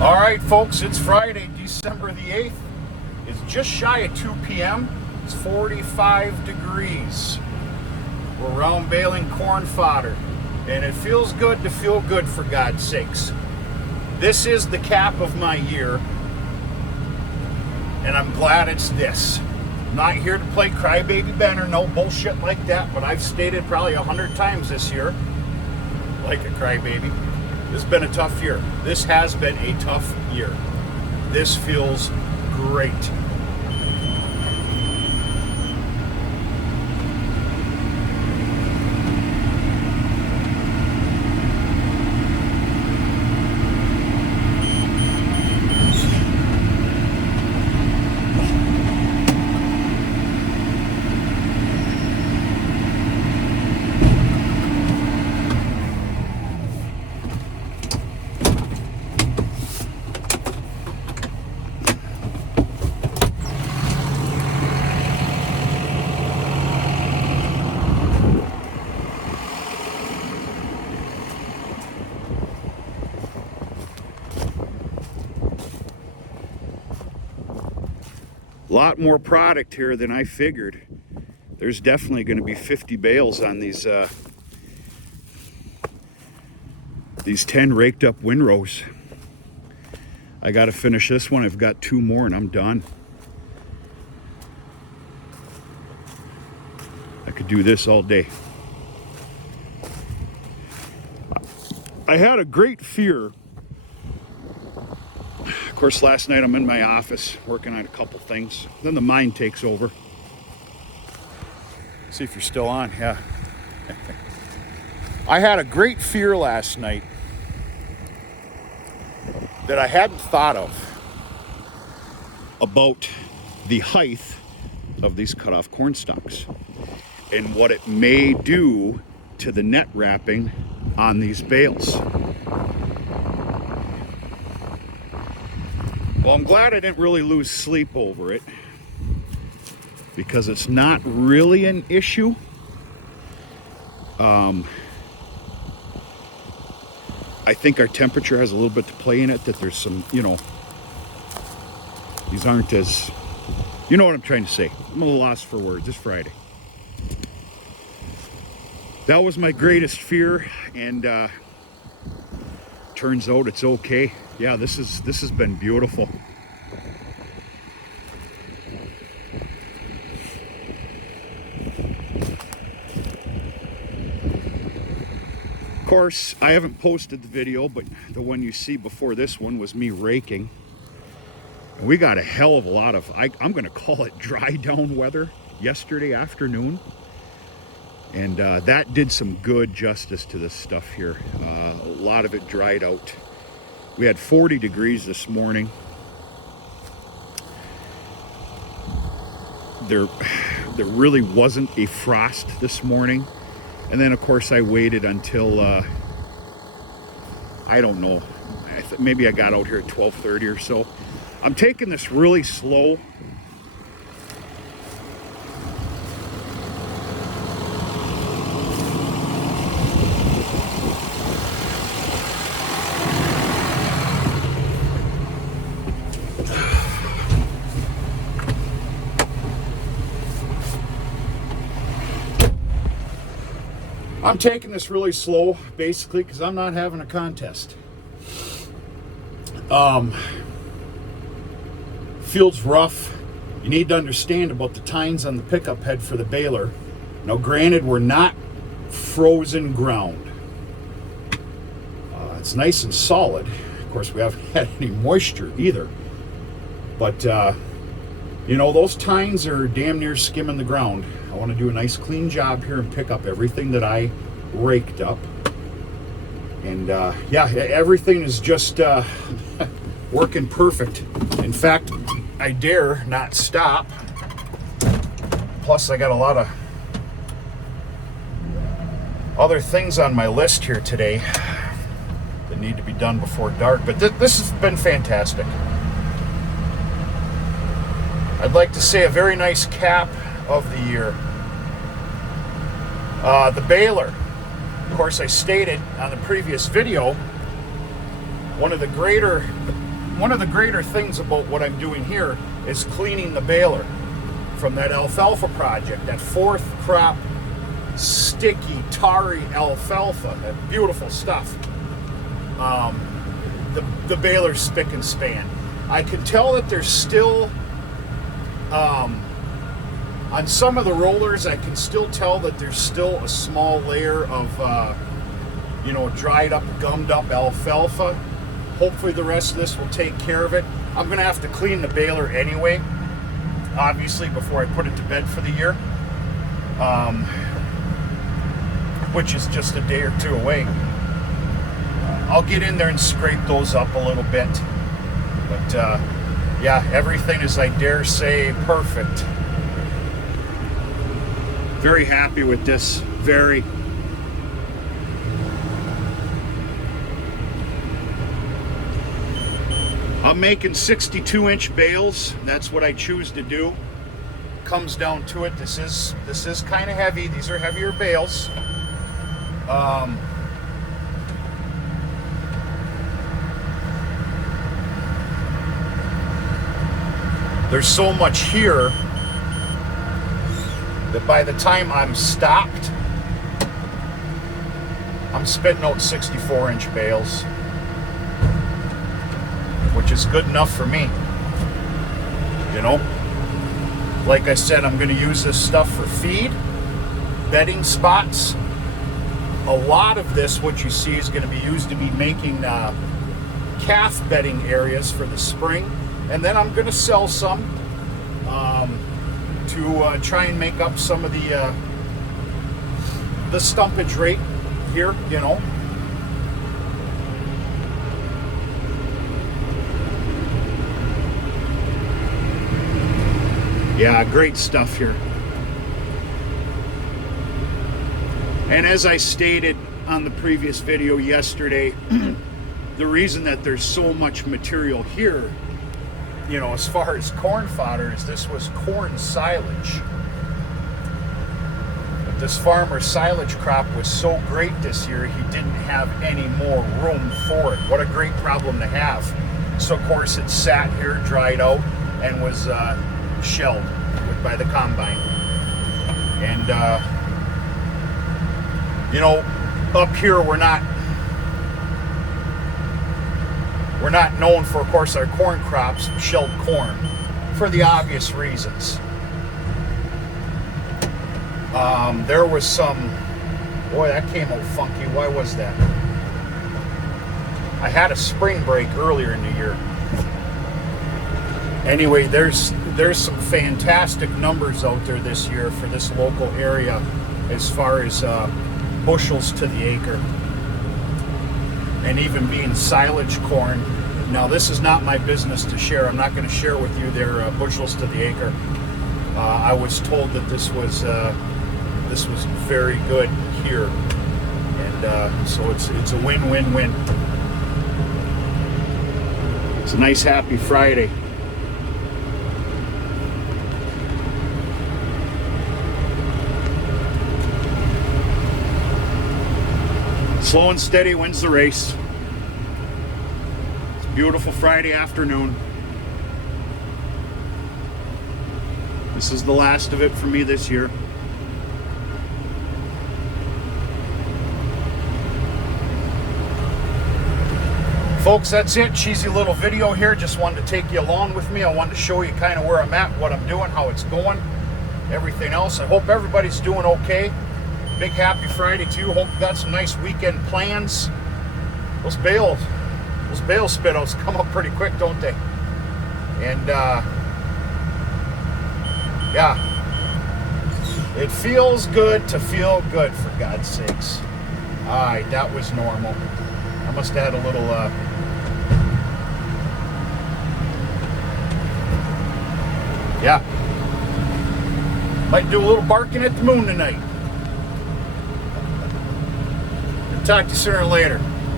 All right, folks, it's Friday, December the 8th. It's just shy of 2 p.m. It's 45 degrees. We're around Baling corn fodder, and it feels good to feel good, for God's sakes. This is the cap of my year, and I'm glad it's this. I'm not here to play crybaby Ben or no bullshit like that, but I've stated probably 100 times this year, like a crybaby. This has been a tough year. This has been a tough year. This feels great. A lot more product here than I figured. There's definitely going to be 50 bales on these 10 raked up windrows. I got to finish this one. I've got 2 more and I'm done. I could do this all day. I had a great fear. Of course, last night I'm in my office working on a couple things. Then the mind takes over. See if you're still on. Yeah. I had a great fear last night that I hadn't thought of about the height of these cut-off corn stalks and what it may do to the net wrapping on these bales. Well, I'm glad I didn't really lose sleep over it, because it's not really an issue. I think our temperature has a little bit to play in it, that there's some, these aren't as, you know what I'm trying to say. I'm a little lost for words. It's Friday. That was my greatest fear, and turns out it's okay. Yeah, this has been beautiful. Of course, I haven't posted the video, but the one you see before this one was me raking. And we got a hell of a lot of, I'm going to call it dry down weather yesterday afternoon. And that did some good justice to this stuff here. A lot of it dried out. We had 40 degrees this morning. There really wasn't a frost this morning. And then, of course, I waited until, I don't know, maybe I got out here at 12:30 or so. I'm taking this really slow. I'm taking this really slow, basically, because I'm not having a contest. Field's rough. You need to understand about the tines on the pickup head for the baler. Now, granted, we're not frozen ground. It's nice and solid. Of course, we haven't had any moisture either. But, those tines are damn near skimming the ground. I want to do a nice clean job here and pick up everything that I raked up. And yeah, everything is just working perfect. In fact, I dare not stop. Plus, I got a lot of other things on my list here today that need to be done before dark. But this has been fantastic. I'd like to say a very nice cap of the year. The baler. Of course, I stated on the previous video, one of the greater one of the greater things about what I'm doing here is cleaning the baler from that alfalfa project, that fourth crop, sticky, tarry alfalfa, that beautiful stuff. The baler's spick and span. I can tell that there's still, on some of the rollers, I can still tell that there's still a small layer of, dried up, gummed up alfalfa. Hopefully the rest of this will take care of it. I'm going to have to clean the baler anyway, obviously, before I put it to bed for the year, which is just a day or two away. I'll get in there and scrape those up a little bit. But, yeah, everything is, I dare say, perfect. Very happy with this. Very. I'm making 62-inch bales. That's what I choose to do. Comes down to it. This is kind of heavy. These are heavier bales. There's so much here that by the time I'm stopped, I'm spitting out 64-inch bales, which is good enough for me. Like I said, I'm going to use this stuff for feed, bedding spots. A lot of this, what you see, is going to be used to be making calf bedding areas for the spring. And then I'm going to sell some to try and make up some of the stumpage rate here, Yeah, great stuff here. And as I stated on the previous video yesterday, the reason that there's so much material here, as far as corn fodder, is this was corn silage. But this farmer's silage crop was so great this year, he didn't have any more room for it. What a great problem to have. So of course it sat here, dried out, and was shelled by the combine. And up here we're not known for, of course, our corn crops, shelled corn, for the obvious reasons. There was some, boy, that came out funky. Why was that? I had a spring break earlier in the year. Anyway, there's some fantastic numbers out there this year for this local area as far as bushels to the acre, and even being silage corn. Now, this is not my business to share. I'm not going to share with you their bushels to the acre. I was told that this was very good here, and so it's a win-win-win. It's a nice, happy Friday. Slow and steady wins the race. It's a beautiful Friday afternoon. This is the last of it for me this year. Folks, that's it. Cheesy little video here. Just wanted to take you along with me. I wanted to show you kind of where I'm at, what I'm doing, how it's going, everything else. I hope everybody's doing okay. Big happy Friday to you. Hope you got some nice weekend plans. Those bale spit outs come up pretty quick, don't they? And yeah, it feels good to feel good, for God's sakes. Alright, that was normal. I must have had a little yeah, might do a little barking at the moon tonight. Talk to you sooner or later.